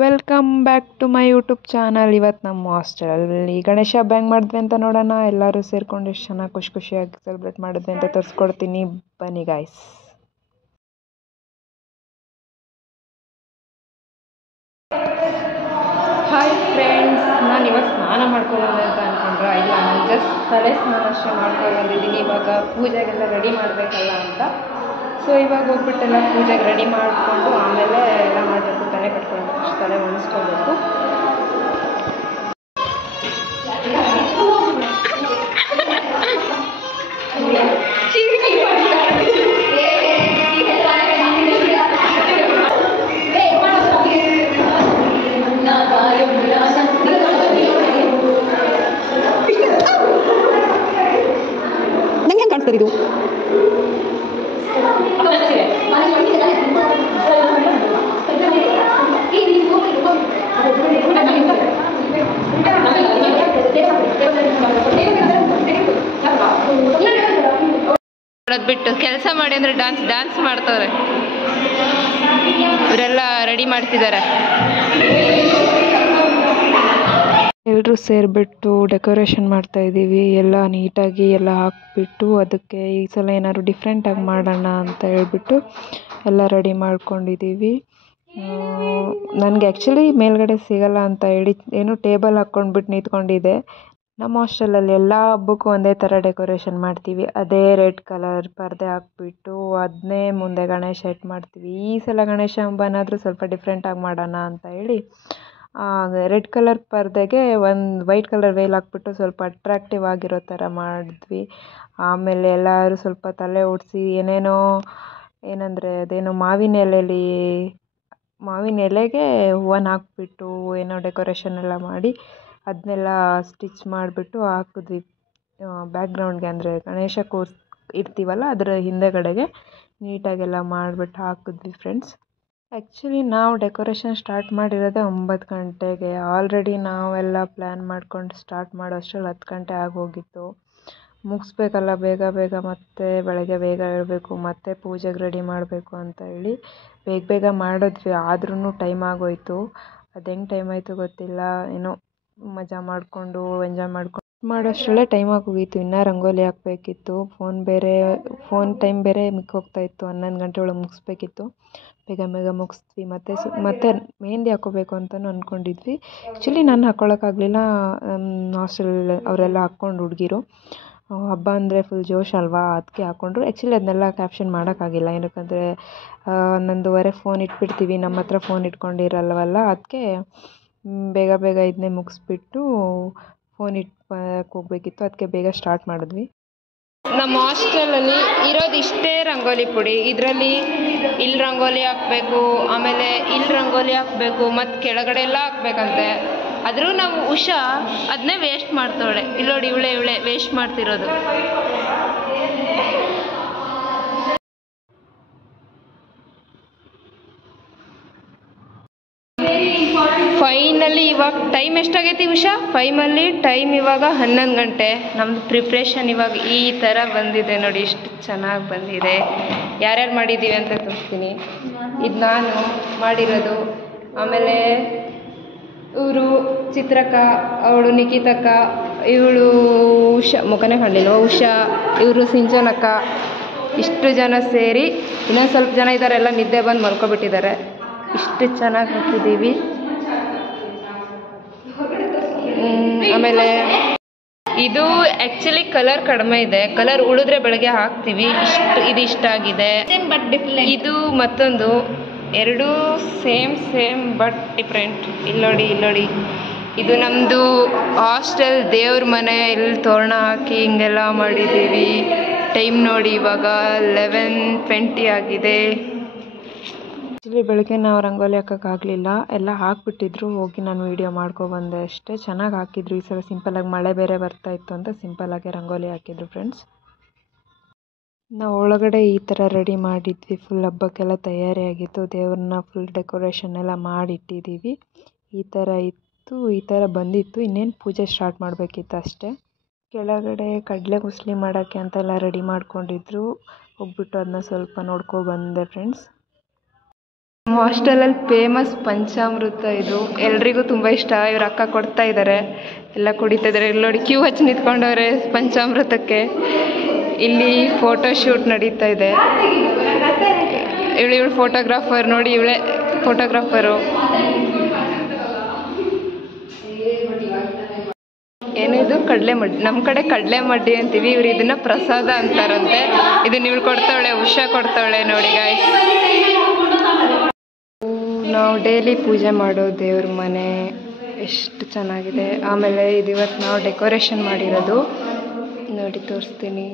Welcome back to my YouTube channel. ಇವತ್ತು ನಮ್ಮ ಹಾಸ್ಟೆಲಲ್ಲಿ ಗಣೇಶ ಹಬ್ಬ ಹೆಂಗೆ ಮಾಡಿದ್ವಿ ಅಂತ ನೋಡೋಣ. ಎಲ್ಲರೂ ಸೇರ್ಕೊಂಡು ಎಷ್ಟು ಚೆನ್ನಾಗಿ ಖುಷಿಯಾಗಿ ಸೆಲೆಬ್ರೇಟ್ ಮಾಡಿದ್ವಿ ಅಂತ ತೋರಿಸ್ಕೊಡ್ತೀನಿ, ಬನ್ನಿ ಗಾಯ್ಸ್. ಹಾಯ್ ಫ್ರೆಂಡ್ಸ್, ನಾನು ಇವಾಗ ಸ್ನಾನ ಮಾಡ್ಕೊಳ್ಳೋದು ಅಂತ ಅಂದ್ಕೊಂಡ್ರೆ ಇಲ್ಲ, ನಾನು ಜಸ್ಟ್ ತಲೆ ಸ್ನಾನ ಅಷ್ಟೇ ಮಾಡ್ಕೊಂಡು ಬಂದಿದ್ದೀನಿ. ಇವಾಗ ಪೂಜೆಗೆಲ್ಲ ರೆಡಿ ಮಾಡಬೇಕಲ್ಲ ಅಂತ. ಸೊ ಇವಾಗ ಹೋಗ್ಬಿಟ್ಟೆಲ್ಲ ಪೂಜೆಗೆ ರೆಡಿ ಮಾಡಿಕೊಂಡು ಆಮೇಲೆ ಎಲ್ಲ ಮಾಡಬೇಕು. ತಲೆ ಕಟ್ಕೊಳ್ಬೇಕು, ತಲೆ ಒಣಸ್ಕೋಬೇಕು. ನಂಗೆ ಹೆಂಗೆ ಕಾಣಿಸ್ತದೆ ಇದು? ಬಿಟ್ಟು ಕೆಲಸ ಮಾಡಿ ಅಂದರೆ ಡ್ಯಾನ್ಸ್ ಮಾಡ್ತವ್ರೆ. ಇವರೆಲ್ಲ ರೆಡಿ ಮಾಡ್ತಿದ್ದಾರೆ. ಎಲ್ಲರೂ ಸೇರಿಬಿಟ್ಟು ಡೆಕೋರೇಷನ್ ಮಾಡ್ತಾ ಇದ್ದೀವಿ. ಎಲ್ಲ ನೀಟಾಗಿ ಎಲ್ಲ ಹಾಕಿಬಿಟ್ಟು ಅದಕ್ಕೆ ಈ ಸಲ ಏನಾದ್ರು ಡಿಫ್ರೆಂಟಾಗಿ ಮಾಡೋಣ ಅಂತ ಹೇಳ್ಬಿಟ್ಟು ಎಲ್ಲ ರೆಡಿ ಮಾಡ್ಕೊಂಡಿದ್ದೀವಿ. ನನಗೆ ಆ್ಯಕ್ಚುಲಿ ಮೇಲ್ಗಡೆ ಸಿಗಲ್ಲ ಅಂತ ಹೇಳಿ ಏನು ಟೇಬಲ್ ಹಾಕ್ಕೊಂಡ್ಬಿಟ್ಟು ನಿಂತ್ಕೊಂಡಿದ್ದೆ. ನಮ್ಮ ಹಾಸ್ಟೆಲಲ್ಲಿ ಎಲ್ಲ ಹಬ್ಬಕ್ಕೂ ಒಂದೇ ಥರ ಡೆಕೋರೇಷನ್ ಮಾಡ್ತೀವಿ. ಅದೇ ರೆಡ್ ಕಲರ್ ಪರ್ದೆ ಹಾಕ್ಬಿಟ್ಟು ಅದನ್ನೇ ಮುಂದೆ ಗಣೇಶ ಇಟ್ಟು ಮಾಡ್ತೀವಿ. ಈ ಸಲ ಗಣೇಶ ಹಬ್ಬನಾದರೂ ಸ್ವಲ್ಪ ಡಿಫ್ರೆಂಟಾಗಿ ಮಾಡೋಣ ಅಂತ ಹೇಳಿ ರೆಡ್ ಕಲರ್ ಪರ್ದೆಗೆ ಒಂದು ವೈಟ್ ಕಲರ್ ವೇಲ್ ಹಾಕ್ಬಿಟ್ಟು ಸ್ವಲ್ಪ ಅಟ್ರಾಕ್ಟಿವ್ ಆಗಿರೋ ಥರ ಮಾಡಿದ್ವಿ. ಆಮೇಲೆ ಎಲ್ಲರೂ ಸ್ವಲ್ಪ ತಲೆ ಓಡಿಸಿ ಏನೇನೋ ಏನಂದರೆ ಅದೇನೋ ಮಾವಿನ ಎಲೆಗೆ ಹೂವನ್ನು ಹಾಕ್ಬಿಟ್ಟು ಏನೋ ಡೆಕೋರೇಷನ್ ಎಲ್ಲ ಮಾಡಿ ಅದನ್ನೆಲ್ಲ ಸ್ಟಿಚ್ ಮಾಡಿಬಿಟ್ಟು ಹಾಕಿದ್ವಿ ಬ್ಯಾಕ್ಗ್ರೌಂಡ್ಗೆ. ಅಂದರೆ ಗಣೇಶ ಇಡ್ತೀವಲ್ಲ ಅದರ ಹಿಂದೆಗಡೆಗೆ ನೀಟಾಗೆಲ್ಲ ಮಾಡಿಬಿಟ್ಟು ಹಾಕಿದ್ವಿ ಫ್ರೆಂಡ್ಸ್. ಆ್ಯಕ್ಚುಲಿ ನಾವು ಡೆಕೋರೇಷನ್ ಸ್ಟಾರ್ಟ್ ಮಾಡಿರೋದೇ 9 ಗಂಟೆಗೆ. ಆಲ್ರೆಡಿ ನಾವೆಲ್ಲ ಪ್ಲ್ಯಾನ್ ಮಾಡ್ಕೊಂಡು ಸ್ಟಾರ್ಟ್ ಮಾಡೋ ಅಷ್ಟರಲ್ಲಿ 10 ಗಂಟೆ ಆಗೋಗಿತ್ತು. ಮುಗಿಸ್ಬೇಕಲ್ಲ ಬೇಗ ಮತ್ತು ಬೆಳಗ್ಗೆ ಬೇಗ ಏಳಬೇಕು, ಮತ್ತು ಪೂಜೆಗೆ ರೆಡಿ ಮಾಡಬೇಕು ಅಂತ ಹೇಳಿ ಬೇಗ ಮಾಡಿದ್ವಿ. ಆದ್ರೂ ಟೈಮ್ ಆಗೋಯಿತು. ಅದು ಹೆಂಗೆ ಟೈಮ್ ಆಯಿತು ಗೊತ್ತಿಲ್ಲ. ಏನೋ ಮಜಾ ಮಾಡಿಕೊಂಡು ಎಂಜಾಯ್ ಮಾಡ್ಕೊಂಡು ಮಾಡೋಷ್ಟರಲ್ಲೇ ಟೈಮ್ ಆಗೋಗಿತ್ತು. ಇನ್ನೂ ರಂಗೋಲಿ ಹಾಕಬೇಕಿತ್ತು. ಫೋನ್ ಟೈಮ್ ಬೇರೆ ಮಿಕ್ಕೋಗ್ತಾಯಿತ್ತು. 11 ಗಂಟೆ ಒಳಗೆ ಮುಗಿಸ್ಬೇಕಿತ್ತು. ಬೇಗ ಮುಗಿಸ್ದ್ವಿ. ಮತ್ತೆ ಮೆಹಂದಿ ಹಾಕ್ಕೋಬೇಕು ಅಂತಲೂ ಅಂದ್ಕೊಂಡಿದ್ವಿ. ಆ್ಯಕ್ಚುಲಿ ನಾನು ಹಾಕ್ಕೊಳ್ಳೋಕ್ಕಾಗಲಿಲ್ಲ. ನಮ್ಮ ಹಾಸ್ಟೆಲ್ ಅವರೆಲ್ಲ ಹಾಕ್ಕೊಂಡು ಹುಡುಗಿರು ಹಬ್ಬ ಅಂದರೆ ಫುಲ್ ಜೋಶ್ ಅಲ್ವಾ, ಅದಕ್ಕೆ ಹಾಕ್ಕೊಂಡ್ರು. ಆ್ಯಕ್ಚುಲಿ ಅದನ್ನೆಲ್ಲ ಕ್ಯಾಪ್ಷನ್ ಮಾಡೋಕ್ಕಾಗಿಲ್ಲ. ಏನಕ್ಕಂದರೆ 11:30 ಫೋನ್ ಇಟ್ಬಿಡ್ತೀವಿ, ನಮ್ಮ ಹತ್ರ ಫೋನ್ ಇಟ್ಕೊಂಡಿರಲ್ವಲ್ಲ. ಅದಕ್ಕೆ ಬೇಗ ಇದನ್ನೇ ಮುಗಿಸ್ಬಿಟ್ಟು ಫೋನ್ ಹೋಗಬೇಕಿತ್ತು. ಅದಕ್ಕೆ ಬೇಗ ಸ್ಟಾರ್ಟ್ ಮಾಡಿದ್ವಿ. ನಮ್ಮ ಹಾಸ್ಟೆಲಲ್ಲಿ ಇರೋದು ಇಷ್ಟೇ ರಂಗೋಲಿ ಪುಡಿ. ಇದರಲ್ಲಿ ಇಲ್ಲಿ ರಂಗೋಲಿ ಹಾಕಬೇಕು, ಆಮೇಲೆ ಇಲ್ಲಿ ರಂಗೋಲಿ ಹಾಕಬೇಕು, ಮತ್ತು ಕೆಳಗಡೆ ಎಲ್ಲ ಹಾಕ್ಬೇಕಂತೆ. ಆದರೂ ನಾವು ಉಷಾ ಅದನ್ನೇ ವೇಸ್ಟ್ ಮಾಡ್ತಾಳೆ. ಇಲ್ಲೋಡಿ ಇವಳೆ ವೇಸ್ಟ್ ಮಾಡ್ತಿರೋದು. ಫೈನಲಿ ಇವಾಗ ಟೈಮ್ ಎಷ್ಟಾಗೈತಿ ಉಷಾ? ಫೈಮಲ್ಲಿ ಟೈಮ್ ಇವಾಗ 11 ಗಂಟೆ. ನಮ್ಮದು ಪ್ರಿಪ್ರೇಷನ್ ಇವಾಗ ಈ ಥರ ಬಂದಿದೆ ನೋಡಿ, ಇಷ್ಟು ಚೆನ್ನಾಗಿ ಬಂದಿದೆ. ಯಾರ್ಯಾರು ಮಾಡಿದ್ದೀವಿ ಅಂತ ತೋರಿಸ್ತೀನಿ. ಇದು ನಾನು ಮಾಡಿರೋದು. ಆಮೇಲೆ ಇವರು ಚಿತ್ರಕ್ಕ, ಅವಳು ನಿಖಿತಕ್ಕ, ಇವಳು ಉಷಾ, ಮುಖನೇ ಕಾಣಲಿಲ್ವ ಉಷಾ, ಇವರು ಸಿಂಚನಕ್ಕ, ಇಷ್ಟು ಜನ ಸೇರಿ. ಇನ್ನೊಂದು ಸ್ವಲ್ಪ ಜನ ಇದ್ದಾರೆ, ಎಲ್ಲ ನಿದ್ದೆ ಬಂದು ಮಲ್ಕೊಬಿಟ್ಟಿದ್ದಾರೆ. ಇಷ್ಟು ಚೆನ್ನಾಗಿ ಹಾಕಿದ್ದೀವಿ. ಆಮೇಲೆ ಇದು ಆ್ಯಕ್ಚುಲಿ ಕಲರ್ ಕಡಿಮೆ ಇದೆ. ಕಲರ್ ಉಳಿದ್ರೆ ಬೆಳಗ್ಗೆ ಹಾಕ್ತೀವಿ. ಇದು ಇಷ್ಟ ಆಗಿದೆ. ಇದು ಮತ್ತೊಂದು, ಎರಡೂ ಸೇಮ್ ಬಟ್ ಡಿಫ್ರೆಂಟ್. ಇಲ್ಲೋಡಿ ಇದು ನಮ್ಮದು ಹಾಸ್ಟೆಲ್ ದೇವ್ರ ಮನೆ. ಇಲ್ಲಿ ತೋರಣ ಹಾಕಿ ಹಿಂಗೆಲ್ಲ ಮಾಡಿದ್ದೀವಿ. ಟೈಮ್ ನೋಡಿ ಇವಾಗ 11:20 ಆಗಿದೆ. ಆ್ಯಕ್ಚುಲಿ ಬೆಳಗ್ಗೆ ನಾವು ರಂಗೋಲಿ ಹಾಕೋಕ್ಕಾಗಲಿಲ್ಲ, ಎಲ್ಲ ಹಾಕಿಬಿಟ್ಟಿದ್ರು. ಹೋಗಿ ನಾನು ವೀಡಿಯೋ ಮಾಡ್ಕೊಬಂದೆ ಅಷ್ಟೇ. ಚೆನ್ನಾಗಿ ಹಾಕಿದ್ರು. ಈ ಸಲ ಸಿಂಪಲಾಗಿ ಮಳೆ ಬೇರೆ ಬರ್ತಾಯಿತ್ತು ಅಂತ ಸಿಂಪಲಾಗಿ ರಂಗೋಲಿ ಹಾಕಿದ್ರು ಫ್ರೆಂಡ್ಸ್. ನಾವು ಒಳಗಡೆ ಈ ಥರ ರೆಡಿ ಮಾಡಿದ್ವಿ. ಫುಲ್ ಹಬ್ಬಕ್ಕೆಲ್ಲ ತಯಾರಿಯಾಗಿತ್ತು. ದೇವ್ರನ್ನ ಫುಲ್ ಡೆಕೋರೇಷನ್ ಎಲ್ಲ ಮಾಡಿಟ್ಟಿದ್ದೀವಿ. ಈ ಥರ ಇತ್ತು, ಈ ಥರ ಬಂದಿತ್ತು. ಇನ್ನೇನು ಪೂಜೆ ಸ್ಟಾರ್ಟ್ ಮಾಡಬೇಕಿತ್ತು ಅಷ್ಟೇ. ಕೆಳಗಡೆ ಕಡಲೆ ಮುಸ್ಲಿ ಮಾಡೋಕ್ಕೆ ಅಂತೆಲ್ಲ ರೆಡಿ ಮಾಡ್ಕೊಂಡಿದ್ರು. ಹೋಗ್ಬಿಟ್ಟು ಅದನ್ನ ಸ್ವಲ್ಪ ನೋಡ್ಕೊಬಂದೆ ಫ್ರೆಂಡ್ಸ್. ನಮ್ಮ ಹಾಸ್ಟೆಲಲ್ಲಿ ಫೇಮಸ್ ಪಂಚಾಮೃತ ಇದು, ಎಲ್ರಿಗೂ ತುಂಬ ಇಷ್ಟ. ಇವ್ರ ಅಕ್ಕ ಕೊಡ್ತಾ ಇದ್ದಾರೆ, ಎಲ್ಲ ಕುಡಿತಾ ಇದ್ದಾರೆ. ಇಲ್ಲಿ ನೋಡಿ ಕ್ಯೂ ಹಚ್ಚಿ ನಿಂತ್ಕೊಂಡವ್ರೆ ಪಂಚಾಮೃತಕ್ಕೆ. ಇಲ್ಲಿ ಫೋಟೋ ಶೂಟ್ ನಡೀತಾ ಇದೆ. ಇವಳು ಫೋಟೋಗ್ರಾಫರ್ ನೋಡಿ, ಇವಳೇ ಫೋಟೋಗ್ರಾಫರು. ಏನಿದು ಕಡಲೆ ಮಡ್ಡಿ, ನಮ್ಮ ಕಡೆ ಕಡಲೆ ಮಡ್ಡಿ ಅಂತೀವಿ, ಇವ್ರು ಇದನ್ನ ಪ್ರಸಾದ ಅಂತಾರಂತೆ. ಇದನ್ನ ಇವಳು ಕೊಡ್ತಾವಳೆ, ಉಷಾ ಕೊಡ್ತಾವಳೆ ನೋಡಿ ಗಾಯ್ಸ್. ನಾವು ಡೈಲಿ ಪೂಜೆ ಮಾಡೋ ದೇವ್ರ ಮನೆ ಎಷ್ಟು ಚೆನ್ನಾಗಿದೆ. ಆಮೇಲೆ ಇದು ಇವತ್ತು ನಾವು ಡೆಕೋರೇಷನ್ ಮಾಡಿರೋದು ನೋಡಿ, ತೋರಿಸ್ತೀನಿ.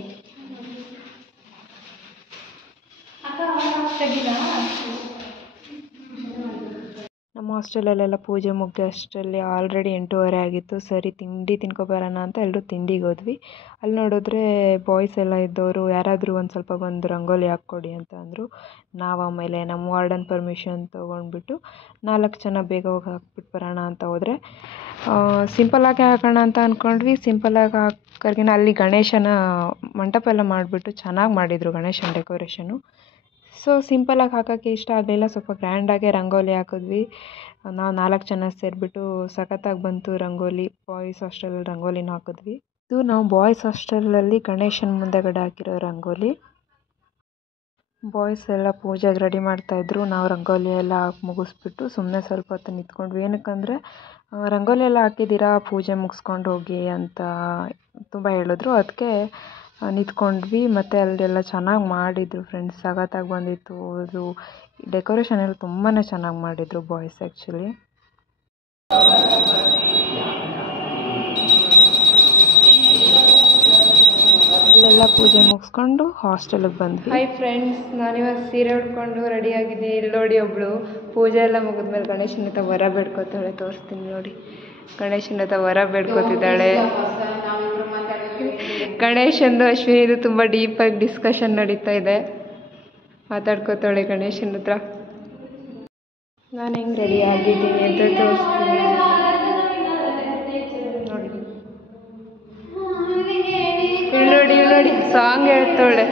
ನಮ್ಮ ಹಾಸ್ಟೆಲಲ್ಲೆಲ್ಲ ಪೂಜೆ ಮುಗಿಯೋ ಅಷ್ಟರಲ್ಲಿ ಆಲ್ರೆಡಿ 8:30 ಆಗಿತ್ತು. ಸರಿ ತಿಂಡಿ ತಿನ್ಕೊಬರೋಣ ಅಂತ ಎಲ್ಲರೂ ತಿಂಡಿಗೆ ಹೋದ್ವಿ. ಅಲ್ಲಿ ನೋಡಿದ್ರೆ ಬಾಯ್ಸ್ ಎಲ್ಲ ಇದ್ದವರು ಯಾರಾದರೂ ಒಂದು ಸ್ವಲ್ಪ ಬಂದು ರಂಗೋಲಿ ಹಾಕ್ಕೊಡಿ ಅಂತ ಅಂದರು. ನಾವು ಆಮೇಲೆ ನಮ್ಮ ವಾರ್ಡನ್ ಪರ್ಮಿಷನ್ ತೊಗೊಂಡ್ಬಿಟ್ಟು 4 ಜನ ಬೇಗ ಹೋಗಿ ಹಾಕ್ಬಿಟ್ಟು ಬರೋಣ ಅಂತ ಹೋದರೆ, ಸಿಂಪಲ್ಲಾಗಿ ಹಾಕೋಣ ಅಂತ ಅಂದ್ಕೊಂಡ್ವಿ. ಸಿಂಪಲ್ಲಾಗಿ ಹಾಕೋರ್ಗಿನ ಅಲ್ಲಿ ಗಣೇಶನ ಮಂಟಪ ಎಲ್ಲ ಮಾಡಿಬಿಟ್ಟು ಚೆನ್ನಾಗಿ ಮಾಡಿದರು ಗಣೇಶನ ಡೆಕೋರೇಷನು. ಸೊ ಸಿಂಪಲಾಗಿ ಹಾಕೋಕ್ಕೆ ಇಷ್ಟ ಆಗಲಿಲ್ಲ, ಸ್ವಲ್ಪ ಗ್ರ್ಯಾಂಡಾಗೆ ರಂಗೋಲಿ ಹಾಕಿದ್ವಿ. ನಾವು 4 ಜನ ಸೇರಿಬಿಟ್ಟು ಸಖತ್ತಾಗಿ ಬಂತು ರಂಗೋಲಿ. ಬಾಯ್ಸ್ ಹಾಸ್ಟೆಲಲ್ಲಿ ರಂಗೋಲಿನ ಹಾಕಿದ್ವಿ. ಇದು ನಾವು ಬಾಯ್ಸ್ ಹಾಸ್ಟೆಲಲ್ಲಿ ಗಣೇಶನ ಮುಂದೆಗಡೆ ಹಾಕಿರೋ ರಂಗೋಲಿ. ಬಾಯ್ಸ್ ಎಲ್ಲ ಪೂಜೆಗೆ ರೆಡಿ ಮಾಡ್ತಾಯಿದ್ರು. ನಾವು ರಂಗೋಲಿ ಎಲ್ಲ ಹಾಕಿ ಮುಗಿಸ್ಬಿಟ್ಟು ಸುಮ್ಮನೆ ಸ್ವಲ್ಪ ಹೊತ್ತು ನಿಂತ್ಕೊಂಡ್ವಿ. ಏನಕ್ಕಂದರೆ ರಂಗೋಲಿ ಎಲ್ಲ ಹಾಕಿದ್ದೀರಾ, ಪೂಜೆ ಮುಗಿಸ್ಕೊಂಡು ಹೋಗಿ ಅಂತ ತುಂಬ ಹೇಳಿದ್ರು. ಅದಕ್ಕೆ ನಿಂತ್ಕೊಂಡ್ವಿ. ಮತ್ತು ಅಲ್ಲೆಲ್ಲ ಚೆನ್ನಾಗಿ ಮಾಡಿದರು ಫ್ರೆಂಡ್ಸ್, ಸಖತ್ತಾಗಿ ಬಂದಿತ್ತು. ಅದು ಡೆಕೋರೇಷನ್ ಎಲ್ಲ ತುಂಬಾ ಚೆನ್ನಾಗಿ ಮಾಡಿದರು ಬಾಯ್ಸ್ ಆ್ಯಕ್ಚುಲಿ. ಅಲ್ಲೆಲ್ಲ ಪೂಜೆ ಮುಗಿಸ್ಕೊಂಡು ಹಾಸ್ಟೆಲಿಗೆ ಬಂದ್ವಿ. ಹಾಯ್ ಫ್ರೆಂಡ್ಸ್, ನಾನಿವಾಗ ಸೀರೆ ಉಟ್ಕೊಂಡು ರೆಡಿಯಾಗಿದ್ದೀನಿ. ಇಲ್ಲಿ ನೋಡಿ ಒಬ್ಬಳು ಪೂಜೆ ಎಲ್ಲ ಮುಗಿದ್ಮೇಲೆ ಗಣೇಶನ ಹತ್ರ ವರ ಬೇಡ್ಕೊತಾಳೆ. ತೋರಿಸ್ತೀನಿ ನೋಡಿ, ಗಣೇಶನ ಹತ್ರ ವರ ಬೇಡ್ಕೊತಿದ್ದಾಳೆ. ಗಣೇಶಂದು ಅಶ್ವಿನಿದು ತುಂಬ ಡೀಪಾಗಿ ಡಿಸ್ಕಷನ್ ನಡೀತಾ ಇದೆ. ಮಾತಾಡ್ಕೋತಾಳೆ ಗಣೇಶನ ಹತ್ರ. ನಾನು ಹೆಂಗೆ ರೆಡಿ ಆಗಿದ್ದೀನಿ ಅಂತ ತೋರಿಸ್ತೀನಿ ನೋಡಿ. ಇವಳು ನೋಡಿ ಸಾಂಗ್ ಹೇಳ್ತಾಳೆ.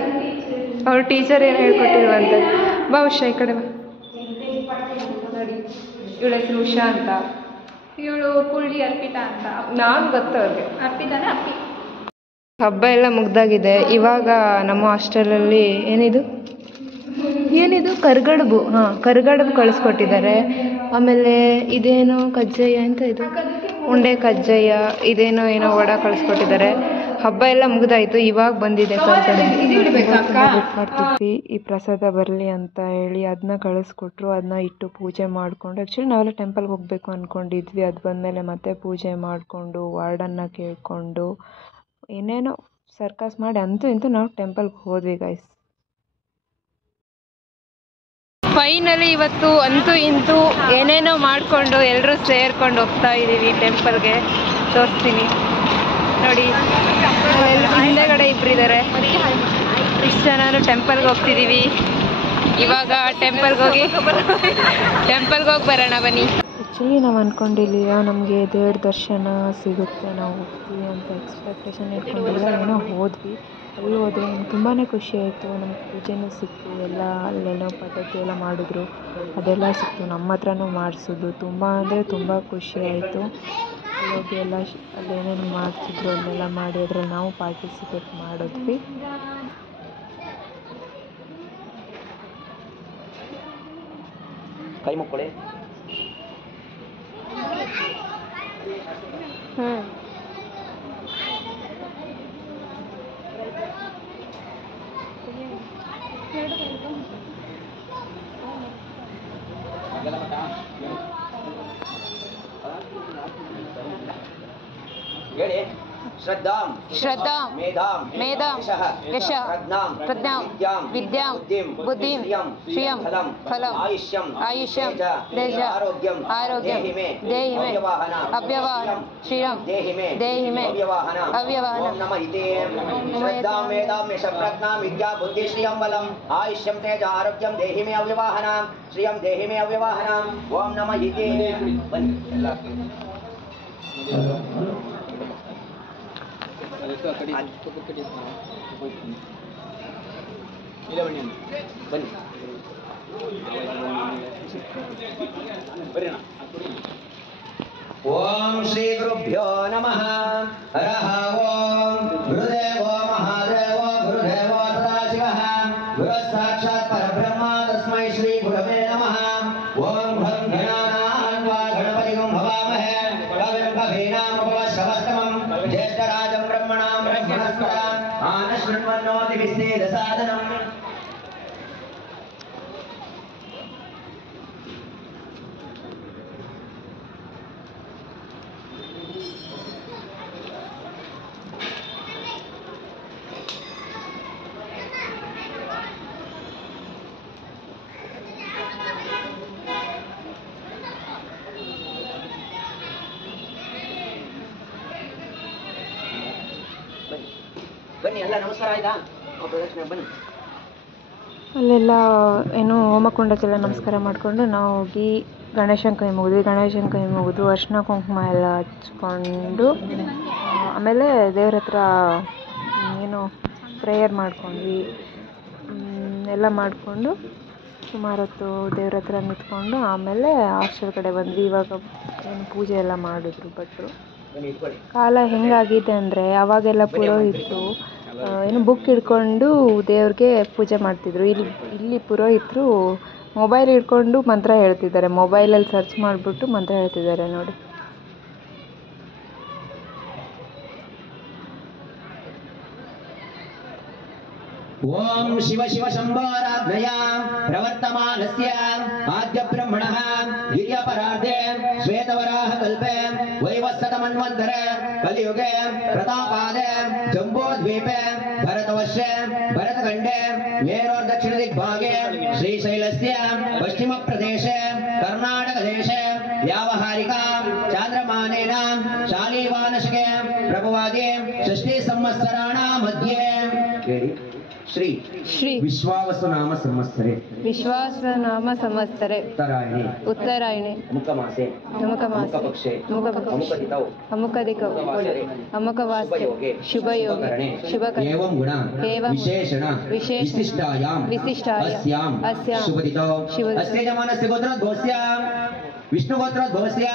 ಅವ್ರ ಟೀಚರ್ ಏನು ಹೇಳ್ಕೊಟ್ಟಿಲ್ವಂತೆ. ಬಾ ಉಷಾ, ಈ ಕಡೆ ಬಾ ನೋಡಿ. ಇವಳ ಹೆಸರು ಉಷಾ ಅಂತ, ಇವಳು ಕುಳ್ಳಿ ಅರ್ಪಿತಾ ಅಂತ. ನಾನು ಗೊತ್ತವ್ರಿಗೆ ಅರ್ಪಿತಾನೆ. ಹಬ್ಬ ಎಲ್ಲ ಮುಗ್ದಾಗಿದೆ. ಇವಾಗ ನಮ್ಮ ಹಾಸ್ಟೆಲಲ್ಲಿ ಏನಿದು ಕರ್ಗಡುಬು, ಕರ್ಗಡುಬು ಕಳಿಸ್ಕೊಟ್ಟಿದ್ದಾರೆ. ಆಮೇಲೆ ಇದೇನೋ ಕಜ್ಜಾಯ ಅಂತ, ಇದು ಉಂಡೆ ಕಜ್ಜಾಯ, ಇದೇನೋ ಏನೋ ವಡ ಕಳಿಸ್ಕೊಟ್ಟಿದ್ದಾರೆ. ಹಬ್ಬ ಎಲ್ಲ ಮುಗ್ದಾಯಿತು, ಇವಾಗ ಬಂದಿದೆ ಮಾಡ್ತಿದ್ವಿ. ಈ ಪ್ರಸಾದ ಬರಲಿ ಅಂತ ಹೇಳಿ ಅದನ್ನ ಕಳಿಸ್ಕೊಟ್ರು. ಅದನ್ನ ಇಟ್ಟು ಪೂಜೆ ಮಾಡಿಕೊಂಡು, ಆ್ಯಕ್ಚುಲಿ ನಾವೆಲ್ಲ ಟೆಂಪಲ್ಗೆ ಹೋಗಬೇಕು ಅಂದ್ಕೊಂಡಿದ್ವಿ. ಅದು ಬಂದಮೇಲೆ ಮತ್ತೆ ಪೂಜೆ ಮಾಡಿಕೊಂಡು ವಾರ್ಡನ್ನ ಕೇಳಿಕೊಂಡು ಏನೇನೋ ಸರ್ಕಸ್ ಮಾಡಿ ಅಂತೂ ನಾವು ಟೆಂಪಲ್ಗೆ ಹೋದ್ವಿ ಗೈಸ್. ಫೈನಲಿ ಇವತ್ತು ಅಂತೂ ಇಂತೂ ಏನೇನೋ ಮಾಡಿಕೊಂಡು ಎಲ್ಲರೂ ಸೇರ್ಕೊಂಡು ಹೋಗ್ತಾ ಇದ್ದೀವಿ ಟೆಂಪಲ್ಗೆ. ತೋರಿಸ್ತೀನಿ ನೋಡಿ, ಹಿಂದೆಗಡೆ ಇಬ್ಬರಿದ್ದಾರೆ. ಇಷ್ಟು ಜನರು ಟೆಂಪಲ್ಗೆ ಹೋಗ್ತಿದ್ದೀವಿ. ಇವಾಗ ಟೆಂಪಲ್ಗೆ ಹೋಗಿ ಬರೋಣ ಬನ್ನಿ. ಆ್ಯಕ್ಚುಲಿ ನಾವು ಅಂದ್ಕೊಂಡಿಲ್ಲ ನಮಗೆ ದೇವ್ರ ದರ್ಶನ ಸಿಗುತ್ತೆ, ನಾವು ಹೋಗ್ತೀವಿ ಅಂತ ಎಕ್ಸ್ಪೆಕ್ಟೇಷನ್ ಇಟ್ಕೊಂಡಿಲ್ಲ. ಏನೋ ಹೋದ್ವಿ. ಅಲ್ಲಿ ಹೋದರೆ ನಮ್ಗೆ ತುಂಬಾ ಖುಷಿ ಆಯಿತು. ನಮ್ಗೆ ಪೂಜೆನೂ ಸಿಕ್ತು, ಎಲ್ಲ ಅಲ್ಲೇನೋ ಪದ್ಧತಿ ಎಲ್ಲ ಮಾಡಿದ್ರು, ಅದೆಲ್ಲ ಸಿಕ್ತು. ನಮ್ಮ ಹತ್ರನೂ ಮಾಡಿಸಿದ್ದು ತುಂಬ ಅಂದರೆ ತುಂಬ ಖುಷಿ ಆಯಿತು. ಹೋಗಿ ಎಲ್ಲ ಅಲ್ಲೇನೇನು ಮಾಡ್ತಿದ್ರು ಅದನ್ನೆಲ್ಲ ಮಾಡಿ ಅದ್ರಲ್ಲಿ ನಾವು ಪಾರ್ಟಿಸಿಪೇಟ್ ಮಾಡಿದ್ವಿ. ಕೈ ಮುಕ್ಕೊಳ್ಳಿ. ಹೇಳಿ. ಶ್ರದ್ಧಾಂ ಮೇಧಾಂ ಯಶಃ ಪ್ರಜ್ಞಾಂ ವಿದ್ಯಾಂ ಬುದ್ಧಿಂ ಶ್ರಿಯಂ ಫಲಂ ಆಯುಷ್ಯಂ ತೇಜ ಆರೋಗ್ಯಂ ದೇಹಿ ಮೇ ಅವ್ಯವಹಾನಂ ಶ್ರಿಯಂ ದೇಹಿ ಮೇ ಅವ್ಯವಹಾನಂ. ಓಂ ನಮಃ ಇತಿ. ಶ್ರದ್ಧಾಂ ಮೇಧಾಂ ಯಶಃ ಪ್ರಜ್ಞಾಂ ವಿದ್ಯಾ ಬುದ್ಧಿ ಶ್ರಿಯಂ ಫಲಂ ಆಯುಷ್ಯಂ ತೇಜ ಆರೋಗ್ಯಂ ದೇಹಿ ಮೇ ಅವ್ಯವಹಾನಂ ಶ್ರಿಯಂ ದೇಹಿ ಮೇ ಅವ್ಯವಹಾನಂ. ಓಂ ನಮಃ ಇತಿ. ಬನ್ನಿ ಎಲ್ಲ ಇಲ್ಲ ಬನ್ನಿ ಬನ್ನಿ. ಓಂ ಶ್ರೀ ಗುರುಭ್ಯೋ ನಮಃ. ಹರಃ ಓಂ ಗುರುದೇವೋ ಮಹಾದೇವೋ ಗುರುದೇವೋ ಸದಾಶಿವಃ ಗುರುಃ ಸಾಕ್ಷಾತ್ ಪರಬ್ರಹ್ಮ ತಸ್ಮೈ ಶ್ರೀ ಗುರವೇ ನಮಃ. ಓಂ ಹಂ ಗಣಾನಾನ್ವಾ ಗಣಪತಿಗಂ ಭವಾಮಹೇ ಕವಿಂ ಕವೀನಾಮುಪವಶ್ರವಸ್ತಮಂ ಜ್ಯೇಷ್ಠರಾಜಂ ಬ್ರಹ್ಮಣಾಂ ಬ್ರಹ್ಮಣಸ್ಪದ ಆನಶೃಣ್ವನ್ನೋತಿ ವಿಸ್ನೇದ ಸಾಧನಂ. ಬನ್ನಿ ಎಲ್ಲ ನಮಸ್ಕಾರ ಆಯ್ತಾ? ಪ್ರದಕ್ಷಿಣೆ ಬನ್ನಿ. ಅಲ್ಲೆಲ್ಲ ಏನು ಹೋಮಕುಂಡಕ್ಕೆಲ್ಲ ನಮಸ್ಕಾರ ಮಾಡಿಕೊಂಡು ನಾವು ಹೋಗಿ ಗಣೇಶನ ಕೈ ಮುಗಿದು ಅರಿಶಿನ ಕುಂಕುಮ ಎಲ್ಲ ಹಚ್ಕೊಂಡು ಆಮೇಲೆ ದೇವ್ರ ಹತ್ರ ಏನು ಪ್ರೇಯರ್ ಮಾಡ್ಕೊಂಡ್ವಿ. ಎಲ್ಲ ಮಾಡಿಕೊಂಡು ಸುಮಾರು ಹೊತ್ತು ದೇವ್ರ ಹತ್ರ ನಿಂತ್ಕೊಂಡು ಆಮೇಲೆ ಹಾಸ್ಟೆಲ್ ಕಡೆ ಬಂದ್ವಿ. ಇವಾಗ ಏನು ಪೂಜೆ ಎಲ್ಲ ಮಾಡಿದ್ರು ಭಟ್ರು. ಕಾಲ ಹೆಂಗಾಗಿದೆ ಅಂದರೆ ಅವಾಗೆಲ್ಲ ಪುರೋಹಿತರು ಏನು ಬುಕ್ ಹಿಡ್ಕೊಂಡು ದೇವ್ರಿಗೆ ಪೂಜೆ ಮಾಡ್ತಿದ್ರು. ಇಲ್ಲಿ ಪುರೋಹಿತರು ಮೊಬೈಲ್ ಹಿಡ್ಕೊಂಡು ಮಂತ್ರ ಹೇಳ್ತಿದ್ದಾರೆ. ಮೊಬೈಲಲ್ಲಿ ಸರ್ಚ್ ಮಾಡಿಬಿಟ್ಟು ಮಂತ್ರ ಹೇಳ್ತಿದ್ದಾರೆ ನೋಡಿ. ಓಂ ಶಿವ ಶಿವ ಶಂಭೋರಾಜ್ಞಯ ಪ್ರವರ್ತಮಾನಸ್ಯ ಆದ್ಯ ಬ್ರಹ್ಮಣಃ ಹಿರಿಯಪರಾಧೆ ಶ್ವೇತವರಾಹ ಕಲ್ಪೆ ವೈವಸ್ವತ ಮನ್ವಂತರೆ ಕಲಿಯುಗೆ ಪ್ರತಾಪಾದೆ ಜಂಬೋದ್ವೀಪೆ ಭರತವಶ್ಯ ಭರತಖಂಡೆ ಮೇರೋರ್ದಕ್ಷಿಣ ದಿಗ್ಭಾಗೆ ಶ್ರೀಶೈಲಸ್ಯ ಪಶ್ಚಿಮ ಪ್ರದೇಶೆ ಕರ್ನಾಟಕ ದೇಶೆ ವ್ಯಾವಹಾರಿಕ ಚಾಂದ್ರಮಾನೇನ ಶಾಲೀವಾನಶಕೆ ಪ್ರಭುವಾದಿ ಷಷ್ಠಿ ಸಂವತ್ಸರಾಣ ಮಧ್ಯೆ ಶ್ರೀ ವಿಶ್ವಾವಸುನಾಮ ಸಂವತ್ಸರೆ ಉತ್ತರಾಯಣೆ ಮುಖಮಾಸೆ ಅಮುಕದಿಕೌ ಅಮುಕವಾಸ್ತೆ ಶುಭಯೋಗೆ ಏವಂ ಗುಣ ವಿಶೇಷಣ ವಿಶಿಷ್ಟಾಯಾಂ ಅಸ್ಯಾಂ ಶುಭದಿತೌ ಅಸ್ಯ ಯಜಮಾನಸ್ಯ ಗೋತ್ರೋದ್ಭವಸ್ಯ ವಿಷ್ಣುಗೋತ್ರೋದ್ಭವಸ್ಯ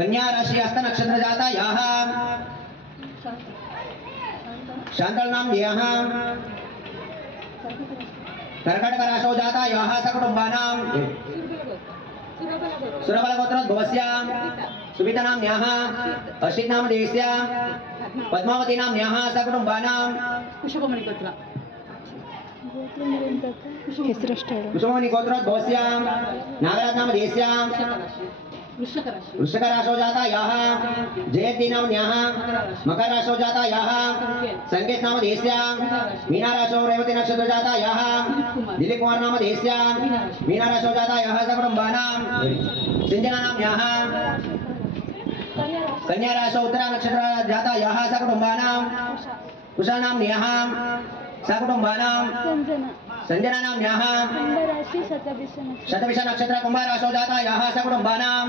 ಕನ್ಯಾ ರಾಶಿ ಹಸ್ತ ನಕ್ಷತ್ರ ಜಾತಾಯಾಃ शान्तल्नाम्न्याः कर्कटकराशौ जातायाः सकुटुम्बानां सुरबलगोत्रोद्भवस्य सुमितनाम्न्याः अश्विनामदेवस्य पद्मावतीनाम्न्याः सकुटुम्बानां कुसुममुनि गोत्रोद्भवस्य नागराजनामदेवस्य वृषकराशौ जातायाः जयतीनाम्न्याः मकरराशौ जातायाः संकेतनामदेवस्य मीनाराशौ रेवती नक्षत्र जातायाः दिलीपकुमारनामदेवस्य मीनाराशौ जातायाः सकुटुम्बानां सिञ्जनानाम्न्याः कन्याराशौ उत्तरा नक्षत्र जातायाः सकुटुम्बानां कुशानाम्न्याः सकुटुम्बानां संजनानाम्न्याः शतभिष नक्षत्र कुम्भराशौ जातायाः सकुटुम्बानां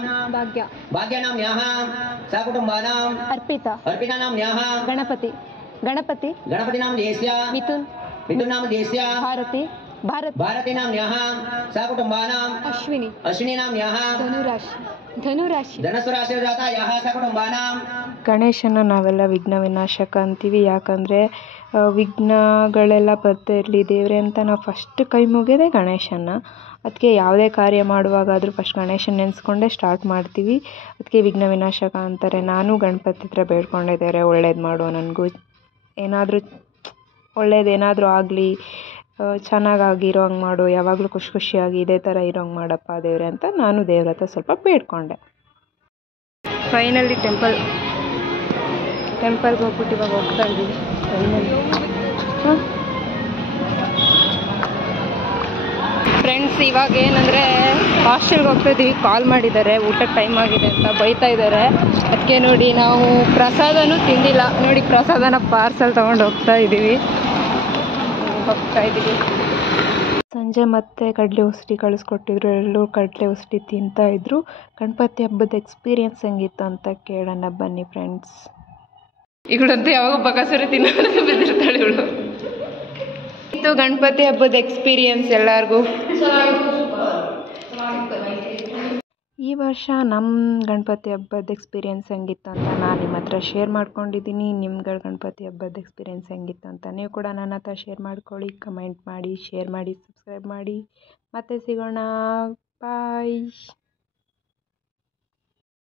भाग्यनाम्न्याः सकुटुम्बानां अर्पितानाम्न्याः गणपतिनामदेवस्य मिथुननामदेवस्य भारतीनाम्न्याः सकुटुम्बानां अश्विनीनाम्न्याः ಧನಸ್ಸು ರಾಶಿ ಜಾತಾಯಾಃ ಸಕುಟುಂಬಾನಾಂ. ಗಣೇಶನ ನಾವೆಲ್ಲ ವಿಘ್ನ ವಿನಾಶಕ ಅಂತೀವಿ. ಯಾಕಂದರೆ ವಿಘ್ನಗಳೆಲ್ಲ ಬರ್ತಾ ಇರಲಿ ದೇವ್ರೆ ಅಂತ ನಾವು ಫಸ್ಟ್ ಕೈ ಮುಗಿಯೋದೇ ಗಣೇಶನ. ಅದಕ್ಕೆ ಯಾವುದೇ ಕಾರ್ಯ ಮಾಡುವಾಗಾದರೂ ಫಸ್ಟ್ ಗಣೇಶನ ನೆನೆಸ್ಕೊಂಡೇ ಸ್ಟಾರ್ಟ್ ಮಾಡ್ತೀವಿ. ಅದಕ್ಕೆ ವಿಘ್ನ ವಿನಾಶಕ ಅಂತಾರೆ. ನಾನು ಗಣಪತಿ ಹತ್ರ ಬೇಡ್ಕೊಂಡಿದ್ದಾರೆ, ಒಳ್ಳೇದು ಮಾಡು, ನನಗೂ ಏನಾದರೂ ಒಳ್ಳೇದೇನಾದರೂ ಆಗಲಿ, ಚೆನ್ನಾಗಾಗಿರೋ ಹಂಗೆ ಮಾಡು, ಯಾವಾಗಲೂ ಖುಷಿಯಾಗಿ ಇದೇ ಥರ ಇರೋಂಗೆ ಮಾಡಪ್ಪ ದೇವ್ರೆ ಅಂತ ನಾನು ದೇವ್ರ ಹತ್ರ ಸ್ವಲ್ಪ ಬೇಡ್ಕೊಂಡೆ. ಫೈನಲಿ ಟೆಂಪಲ್ಗೆ ಹೋಗ್ಬಿಟ್ಟು ಇವಾಗ ಹೋಗ್ತಾ ಇದ್ದೀವಿ ಫೈನಲಿ. ಫ್ರೆಂಡ್ಸ್ ಇವಾಗ ಏನಂದರೆ ಹಾಸ್ಟೆಲ್ಗೆ ಹೋಗ್ತಾ ಇದ್ದೀವಿ. ಕಾಲ್ ಮಾಡಿದ್ದಾರೆ, ಊಟಕ್ಕೆ ಟೈಮ್ ಆಗಿದೆ ಅಂತ ಬೈತಾ ಇದ್ದಾರೆ. ಅದಕ್ಕೆ ನೋಡಿ ನಾವು ಪ್ರಸಾದನೂ ತಿಂದಿಲ್ಲ. ನೋಡಿ ಪ್ರಸಾದನ ಪಾರ್ಸಲ್ ತೊಗೊಂಡು ಹೋಗ್ತಾ ಇದ್ದೀವಿ. ಸಂಜೆ ಮತ್ತೆ ಕಡಲೆ ಉಸ್ಲಿ ಕಳಿಸ್ಕೊಟ್ಟಿದ್ರು. ಎಲ್ಲರೂ ಕಡಲೆ ಉಸ್ಲಿ ತಿಂತಾಯಿದ್ರು. ಗಣಪತಿ ಹಬ್ಬದ ಎಕ್ಸ್ಪೀರಿಯನ್ಸ್ ಹೆಂಗಿತ್ತು ಅಂತ ಕೇಳೋಣ ಬನ್ನಿ ಫ್ರೆಂಡ್ಸ್. ಇವಳಂತೂ ಯಾವಾಗ ಬಕಾಸುರಿ ತಿನ್ನೋದಕ್ಕೆ ಬಿದ್ದಿರ್ತಾಳೆ ಇವಳು. ಇದು ಗಣಪತಿ ಹಬ್ಬದ ಎಕ್ಸ್ಪೀರಿಯನ್ಸ್ ಎಲ್ಲರಿಗೂ. ಈ ವರ್ಷ ನಮ್ಮ ಗಣಪತಿ ಹಬ್ಬದ ಎಕ್ಸ್ಪೀರಿಯೆನ್ಸ್ ಹೆಂಗಿತ್ತು ಅಂತ ನಾನು ನಿಮ್ಮ ಹತ್ರ ಶೇರ್ ಮಾಡ್ಕೊಂಡಿದ್ದೀನಿ. ನಿಮ್ಗಳ ಗಣಪತಿ ಹಬ್ಬದ ಎಕ್ಸ್ಪೀರಿಯೆನ್ಸ್ ಹೆಂಗಿತ್ತು ಅಂತ ನೀವು ಕೂಡ ನನ್ನ ಹತ್ರ ಶೇರ್ ಮಾಡ್ಕೊಳ್ಳಿ, ಕಮೆಂಟ್ ಮಾಡಿ, ಶೇರ್ ಮಾಡಿ, ಸಬ್ಸ್ಕ್ರೈಬ್ ಮಾಡಿ. ಮತ್ತೆ ಸಿಗೋಣ. ಬಾಯ್.